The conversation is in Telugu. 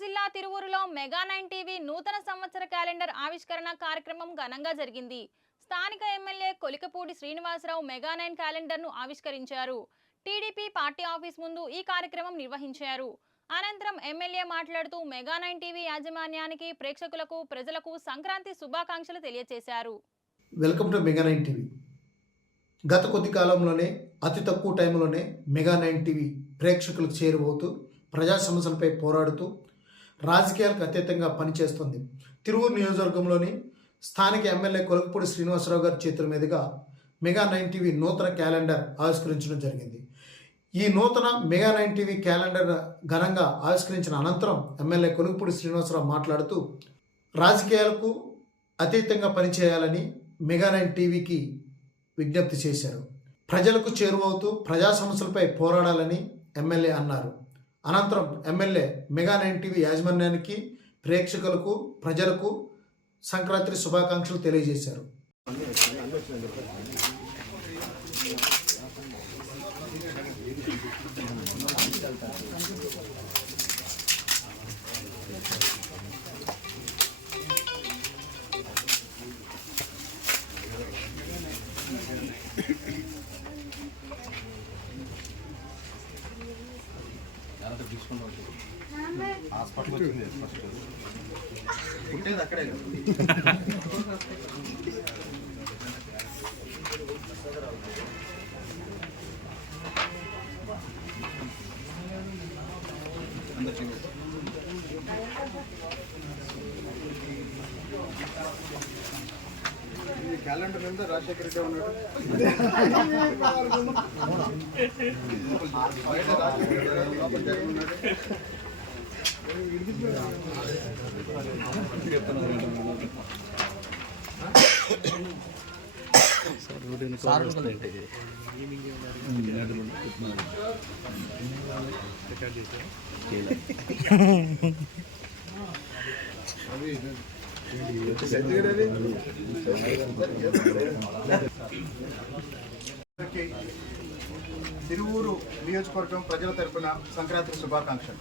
జిల్లా తిరువూరులో మెగా 9 టీవీ నూతన సంవత్సర క్యాలెండర్ ఆవిష్కరణ కార్యక్రమం ఘనంగా జరిగింది. స్థానిక ఎమ్మెల్యే కొలికపూడి శ్రీనివాసరావు మెగా 9 క్యాలెండర్ను ఆవిష్కరించారు. టీడీపీ పార్టీ ఆఫీస్ ముందు ఈ కార్యక్రమం నిర్వహించారు. అనంతరం ఎమ్మెల్యే మాట్లాడుతూ మెగా 9 టీవీ యాజమాన్యానికి, ప్రేక్షకులకు, ప్రజలకు సంక్రాంతి శుభాకాంక్షలు తెలియజేశారు. Welcome to mega 9 TV. గత కొద్ది కాలంలోనే అతి తక్కువ టైంలోనే మెగా 9 టీవీ ప్రేక్షకులకు చేరువవుతూ ప్రజా సమస్యలపై పోరాడుతూ రాజకీయాలకు అతీతంగా పనిచేస్తుంది. తిరువూరు నియోజకవర్గంలోని స్థానిక ఎమ్మెల్యే కొలికపూడి శ్రీనివాసరావు గారి చేతుల మీదుగా మెగా 9 టీవీ నూతన క్యాలెండర్ ఆవిష్కరించడం జరిగింది. ఈ నూతన మెగా 9 టీవీ క్యాలెండర్ ఘనంగా ఆవిష్కరించిన అనంతరం ఎమ్మెల్యే కొలికపూడి శ్రీనివాసరావు మాట్లాడుతూ రాజకీయాలకు అతీతంగా పనిచేయాలని మెగా 9 టీవీకి విజ్ఞప్తి చేశారు. ప్రజలకు చేరువవుతూ ప్రజా సమస్యలపై పోరాడాలని ఎమ్మెల్యే అన్నారు. అనంతరం ఎమ్మెల్యే మెగా 9 టీవీ యాజమాన్యానికి, ప్రేక్షకులకు, ప్రజలకు సంక్రాంతి శుభాకాంక్షలు తెలియజేశారు. హాస్పిటల్ వచ్చింది ఫస్ట్ పుట్టేది అక్కడే క్యాలెండర్ మీద రాజశేఖర రెడ్డి ఉన్నాడు. తిరువూరు నియోజకవర్గం ప్రజల తరపున సంక్రాంతి శుభాకాంక్షలు.